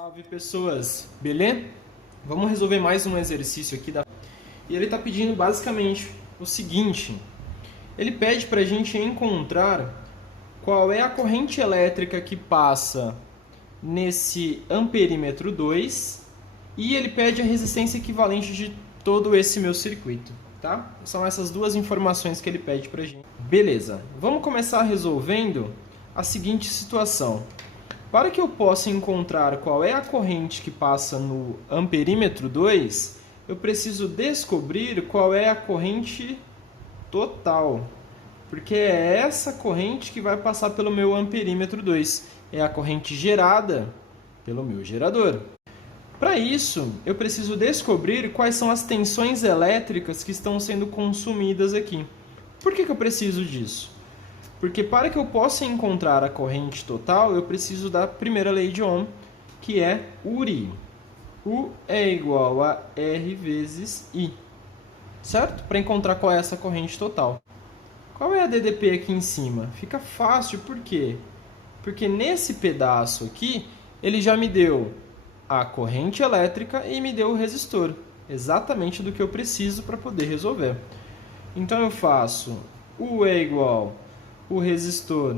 Salve pessoas, beleza? Vamos resolver mais um exercício aqui E ele está pedindo basicamente o seguinte: ele pede para a gente encontrar qual é a corrente elétrica que passa nesse amperímetro 2 e ele pede a resistência equivalente de todo esse meu circuito, tá? São essas duas informações que ele pede para a gente. Beleza, vamos começar resolvendo a seguinte situação. Para que eu possa encontrar qual é a corrente que passa no amperímetro 2, eu preciso descobrir qual é a corrente total. Porque é essa corrente que vai passar pelo meu amperímetro 2. É a corrente gerada pelo meu gerador. Para isso, eu preciso descobrir quais são as tensões elétricas que estão sendo consumidas aqui. Por que eu preciso disso? Porque para que eu possa encontrar a corrente total, eu preciso da primeira lei de Ohm, que é URI. U é igual a R vezes I. Certo? Para encontrar qual é essa corrente total. Qual é a DDP aqui em cima? Fica fácil, por quê? Porque nesse pedaço aqui, ele já me deu a corrente elétrica e me deu o resistor. Exatamente do que eu preciso para poder resolver. Então eu faço U é igual o resistor,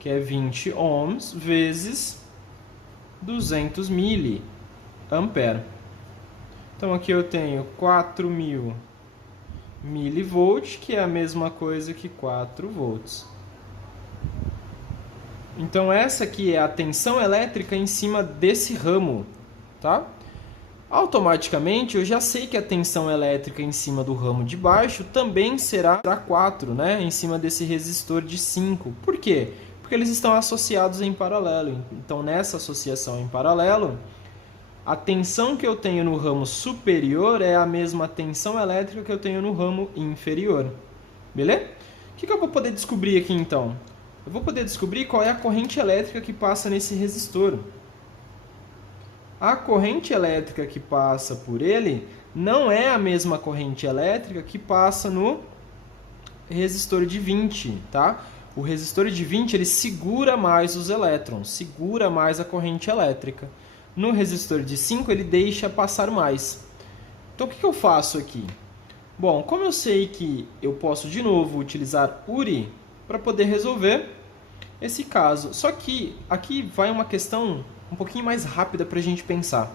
que é 20 ohms, vezes 200 miliampere. Então aqui eu tenho 4.000 milivolts, que é a mesma coisa que 4 volts. Então essa aqui é a tensão elétrica em cima desse ramo, tá? Automaticamente eu já sei que a tensão elétrica em cima do ramo de baixo também será 4, né? Em cima desse resistor de 5. Por quê? Porque eles estão associados em paralelo. Então nessa associação em paralelo, a tensão que eu tenho no ramo superior é a mesma tensão elétrica que eu tenho no ramo inferior. Beleza? O que eu vou poder descobrir aqui então? Eu vou poder descobrir qual é a corrente elétrica que passa nesse resistor. A corrente elétrica que passa por ele não é a mesma corrente elétrica que passa no resistor de 20, tá? O resistor de 20 ele segura mais os elétrons, segura mais a corrente elétrica. No resistor de 5 ele deixa passar mais. Então o que eu faço aqui? Bom, como eu sei que eu posso de novo utilizar URI para poder resolver esse caso. Só que aqui vai uma questão um pouquinho mais rápida para a gente pensar.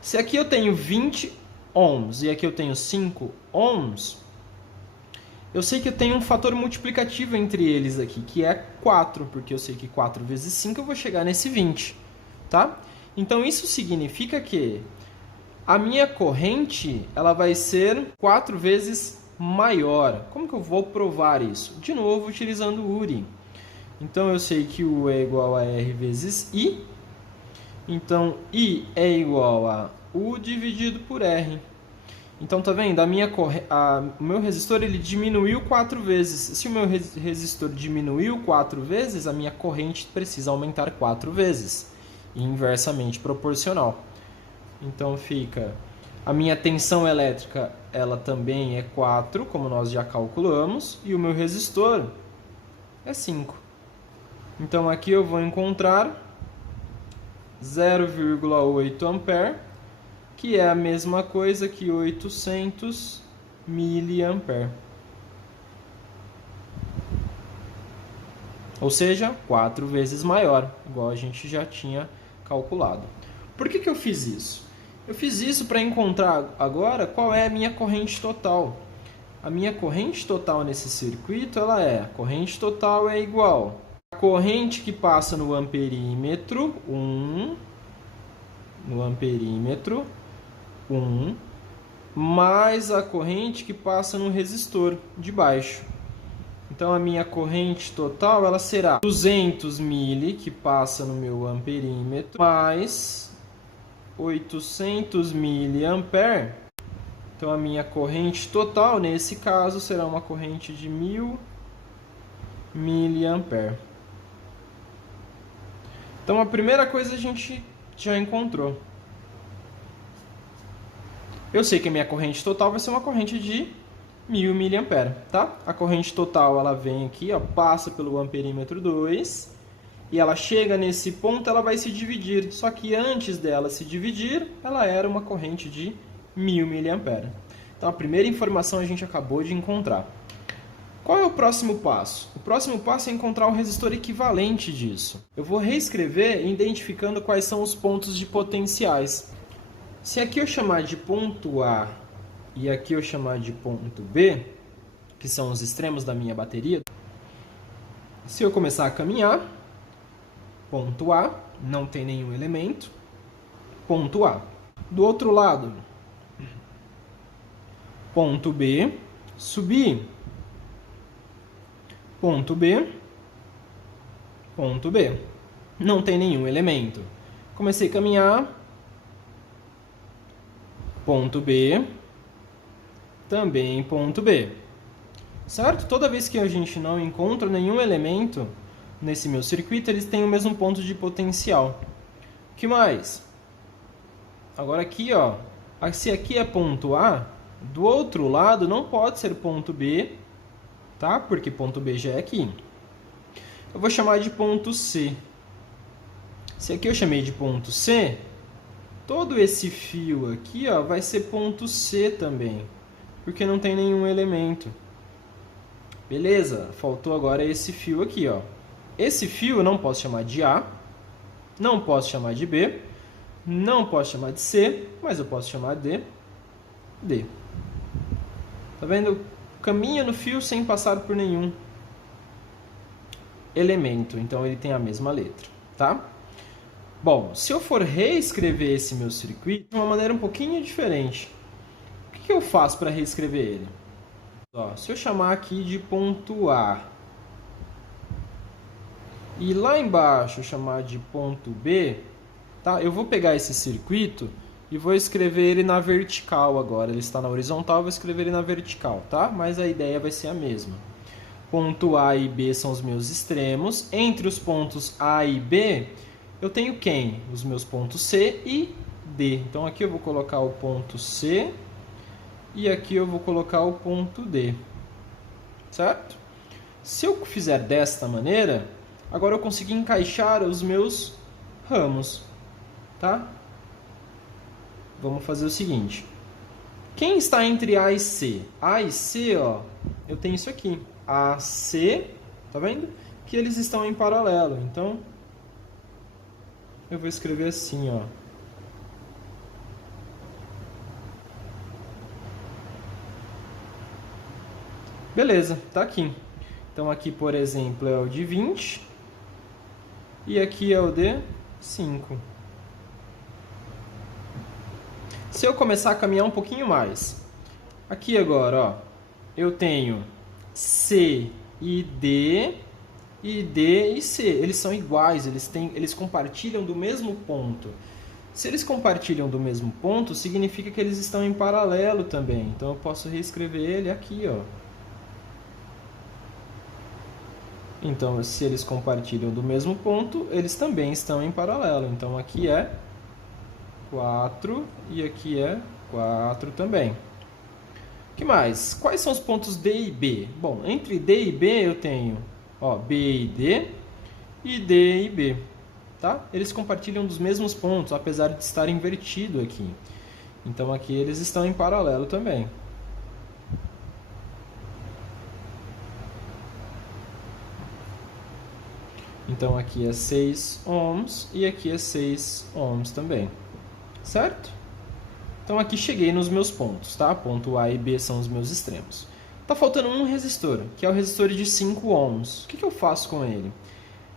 Se aqui eu tenho 20 ohms e aqui eu tenho 5 ohms, eu sei que eu tenho um fator multiplicativo entre eles aqui, que é 4, porque eu sei que 4 vezes 5 eu vou chegar nesse 20, tá? Então isso significa que a minha corrente ela vai ser 4 vezes maior. Como que eu vou provar isso? De novo, utilizando o URI. Então eu sei que U é igual a R vezes I. Então, I é igual a U dividido por R. Então, tá vendo? O meu resistor ele diminuiu 4 vezes. Se o meu resistor diminuiu 4 vezes, a minha corrente precisa aumentar 4 vezes. Inversamente proporcional. Então, fica... A minha tensão elétrica ela também é 4, como nós já calculamos. E o meu resistor é 5. Então, aqui eu vou encontrar 0,8 ampere, que é a mesma coisa que 800 miliampere. Ou seja, 4 vezes maior, igual a gente já tinha calculado. Por que eu fiz isso? Eu fiz isso para encontrar agora qual é a minha corrente total. A minha corrente total nesse circuito, a corrente total é igual a corrente que passa no amperímetro 1, mais a corrente que passa no resistor de baixo. Então a minha corrente total ela será 200 mili que passa no meu amperímetro mais 800 miliampere. Então a minha corrente total nesse caso será uma corrente de 1000 miliampere. Então a primeira coisa a gente já encontrou. Eu sei que a minha corrente total vai ser uma corrente de 1000 miliampere, tá? A corrente total ela vem aqui, ó, passa pelo amperímetro 2 e ela chega nesse ponto, ela vai se dividir. Só que antes dela se dividir, ela era uma corrente de 1000 mA. Então a primeira informação a gente acabou de encontrar. Qual é o próximo passo? O próximo passo é encontrar o resistor equivalente disso. Eu vou reescrever identificando quais são os pontos de potenciais. Se aqui eu chamar de ponto A e aqui eu chamar de ponto B, que são os extremos da minha bateria, se eu começar a caminhar, ponto A, não tem nenhum elemento, ponto A. Do outro lado, ponto B, subir, ponto B, ponto B. Não tem nenhum elemento. Comecei a caminhar, ponto B, também ponto B. Certo? Toda vez que a gente não encontra nenhum elemento nesse meu circuito, eles têm o mesmo ponto de potencial. O que mais? Agora aqui, ó, se aqui é ponto A, do outro lado não pode ser ponto B, tá? Porque ponto B já é aqui. Eu vou chamar de ponto C. Se aqui eu chamei de ponto C, todo esse fio aqui, ó, vai ser ponto C também, porque não tem nenhum elemento. Beleza? Faltou agora esse fio aqui, ó. Esse fio eu não posso chamar de A, não posso chamar de B, não posso chamar de C, mas eu posso chamar de D. Tá vendo? Caminha no fio sem passar por nenhum elemento, então ele tem a mesma letra, tá? Bom, se eu for reescrever esse meu circuito de uma maneira um pouquinho diferente, o que eu faço para reescrever ele? Ó, se eu chamar aqui de ponto A e lá embaixo eu chamar de ponto B, tá? Eu vou pegar esse circuito e vou escrever ele na vertical agora. Ele está na horizontal, eu vou escrever ele na vertical, tá? Mas a ideia vai ser a mesma. Ponto A e B são os meus extremos. Entre os pontos A e B, eu tenho quem? Os meus pontos C e D. Então aqui eu vou colocar o ponto C e aqui eu vou colocar o ponto D. Certo? Se eu fizer desta maneira, agora eu consegui encaixar os meus ramos, tá? Vamos fazer o seguinte. Quem está entre A e C? A e C, ó, eu tenho isso aqui. AC, tá vendo? Que eles estão em paralelo. Então, eu vou escrever assim, ó. Beleza, tá aqui. Então, aqui, por exemplo, é o de 20. E aqui é o de 5. Se eu começar a caminhar um pouquinho mais, aqui agora, ó, eu tenho C e D e C. Eles são iguais, eles compartilham do mesmo ponto. Se eles compartilham do mesmo ponto, significa que eles estão em paralelo também. Então eu posso reescrever ele aqui, ó. Então, se eles compartilham do mesmo ponto, eles também estão em paralelo. Então aqui é 4 e aqui é 4 também. O que mais? Quais são os pontos D e B? Bom, entre D e B eu tenho, ó, B e D e D e B. Tá? Eles compartilham dos mesmos pontos, apesar de estar invertido aqui. Então aqui eles estão em paralelo também. Então aqui é 6 ohms e aqui é 6 ohms também. Certo? Então aqui cheguei nos meus pontos, tá? Ponto A e B são os meus extremos. Tá faltando um resistor, que é o resistor de 5 ohms. O que eu faço com ele?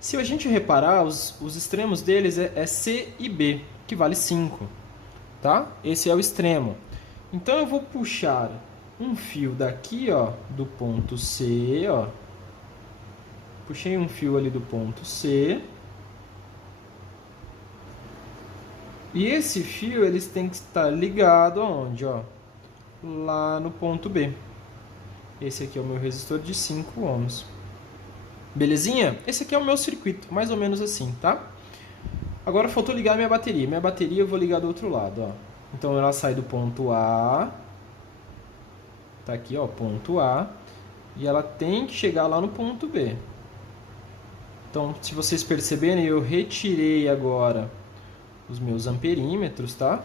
Se a gente reparar, os extremos deles é C e B, que vale 5, tá? Esse é o extremo. Então eu vou puxar um fio daqui, ó, do ponto C, ó. Puxei um fio ali do ponto C. E esse fio, eles têm que estar ligado aonde, ó? Lá no ponto B. Esse aqui é o meu resistor de 5 ohms. Belezinha? Esse aqui é o meu circuito, mais ou menos assim, tá? Agora faltou ligar minha bateria. Minha bateria eu vou ligar do outro lado, ó. Então ela sai do ponto A. Tá aqui, ó, ponto A. E ela tem que chegar lá no ponto B. Então, se vocês perceberem, eu retirei agora os meus amperímetros, tá?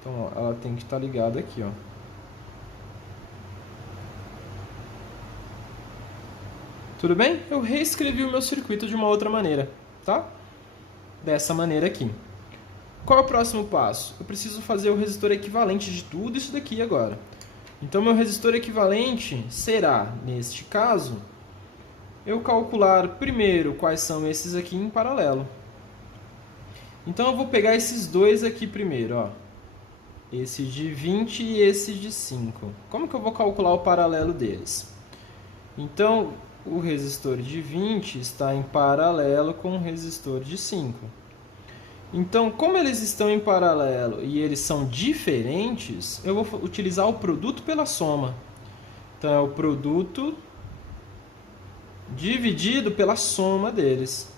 Então, ó, ela tem que estar ligada aqui, ó. Tudo bem? Eu reescrevi o meu circuito de uma outra maneira, tá? Dessa maneira aqui. Qual é o próximo passo? Eu preciso fazer o resistor equivalente de tudo isso daqui agora. Então, meu resistor equivalente será, neste caso, eu calcular primeiro quais são esses aqui em paralelo. Então, eu vou pegar esses dois aqui primeiro, ó. Esse de 20 e esse de 5. Como que eu vou calcular o paralelo deles? Então, o resistor de 20 está em paralelo com o resistor de 5. Então, como eles estão em paralelo e eles são diferentes, eu vou utilizar o produto pela soma. Então, é o produto dividido pela soma deles.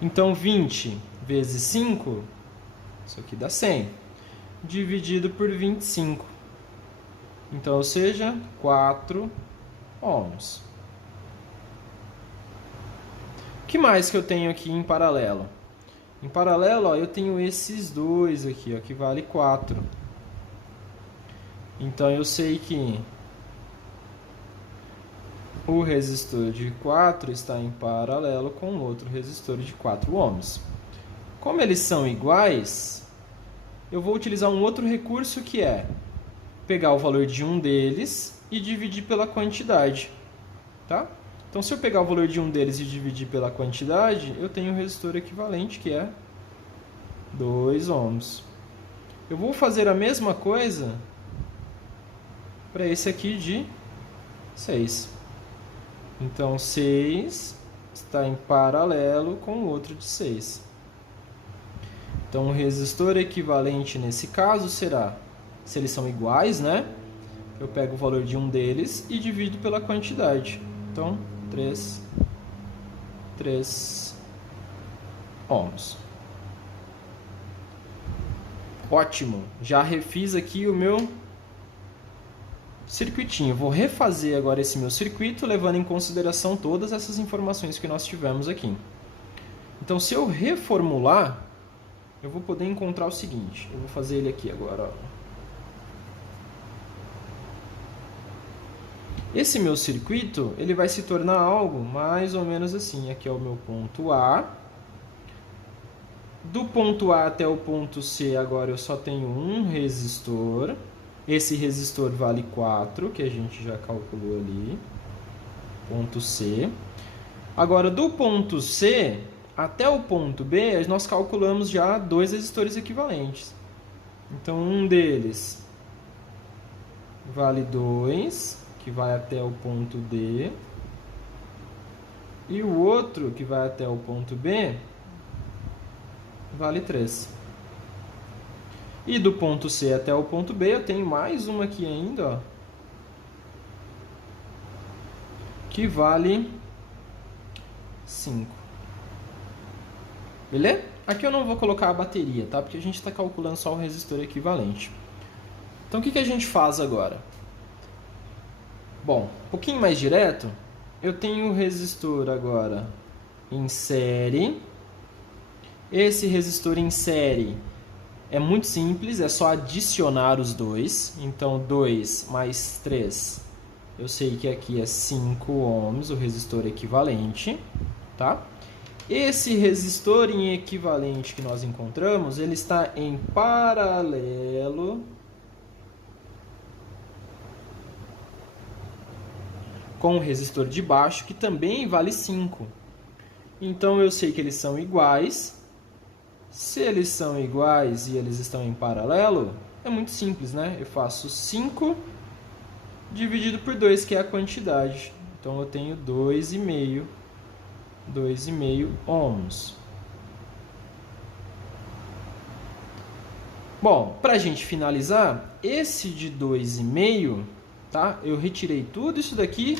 Então, 20 vezes 5, isso aqui dá 100, dividido por 25. Então, ou seja, 4 ohms. O que mais que eu tenho aqui em paralelo? Em paralelo, ó, eu tenho esses dois aqui, ó, que vale 4. Então, eu sei que o resistor de 4 está em paralelo com o outro resistor de 4 ohms. Como eles são iguais, eu vou utilizar um outro recurso que é pegar o valor de um deles e dividir pela quantidade, tá? Então, se eu pegar o valor de um deles e dividir pela quantidade, eu tenho um resistor equivalente, que é 2 ohms. Eu vou fazer a mesma coisa para esse aqui de 6. Então, 6 está em paralelo com o outro de 6. Então, o resistor equivalente nesse caso será, se eles são iguais, né? Eu pego o valor de um deles e divido pela quantidade. Então, 3 ohms. Ótimo! Já refiz aqui o meu circuitinho. Vou refazer agora esse meu circuito, levando em consideração todas essas informações que nós tivemos aqui. Então, se eu reformular, eu vou poder encontrar o seguinte. Eu vou fazer ele aqui agora, ó. Esse meu circuito, ele vai se tornar algo mais ou menos assim. Aqui é o meu ponto A. Do ponto A até o ponto C, agora eu só tenho um resistor. Esse resistor vale 4, que a gente já calculou ali. Ponto C. Agora, do ponto C até o ponto B, nós calculamos já dois resistores equivalentes. Então, um deles vale 2, que vai até o ponto D, e o outro, que vai até o ponto B, vale 3. E do ponto C até o ponto B, eu tenho mais uma aqui ainda, ó, que vale 5. Beleza? Aqui eu não vou colocar a bateria, tá? Porque a gente está calculando só o resistor equivalente. Então, o que a gente faz agora? Bom, um pouquinho mais direto, eu tenho o resistor agora em série. Esse resistor em série é muito simples, é só adicionar os dois. Então, 2 mais 3, eu sei que aqui é 5 ohms, o resistor equivalente, tá? Esse resistor em equivalente que nós encontramos, ele está em paralelo com o resistor de baixo, que também vale 5. Então, eu sei que eles são iguais. Se eles são iguais e eles estão em paralelo, é muito simples, né? Eu faço 5 dividido por 2, que é a quantidade. Então, eu tenho 2,5 ohms. Bom, para a gente finalizar, esse de 2,5, tá? Eu retirei tudo isso daqui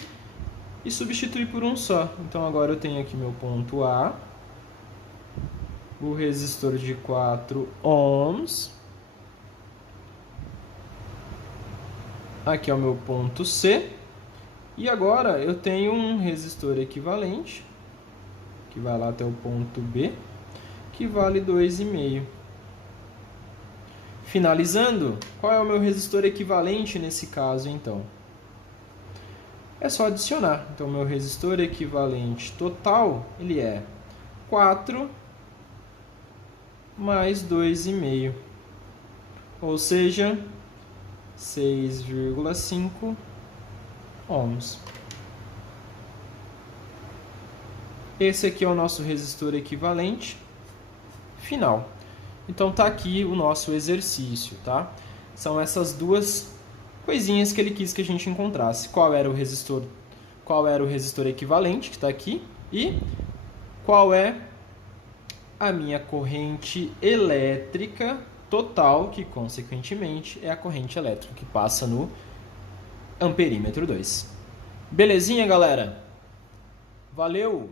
e substituí por um só. Então, agora eu tenho aqui meu ponto A, o resistor de 4 ohms. Aqui é o meu ponto C. E agora eu tenho um resistor equivalente, que vai lá até o ponto B, que vale 2,5. Finalizando, qual é o meu resistor equivalente nesse caso, então? É só adicionar. Então, o meu resistor equivalente total, ele é 4 mais 2,5. Ou seja, 6,5 ohms. Esse aqui é o nosso resistor equivalente final. Então tá aqui o nosso exercício, tá? São essas duas coisinhas que ele quis que a gente encontrasse. Qual era o resistor equivalente, que está aqui, e qual é a minha corrente elétrica total, que consequentemente é a corrente elétrica que passa no amperímetro 2. Belezinha, galera? Valeu!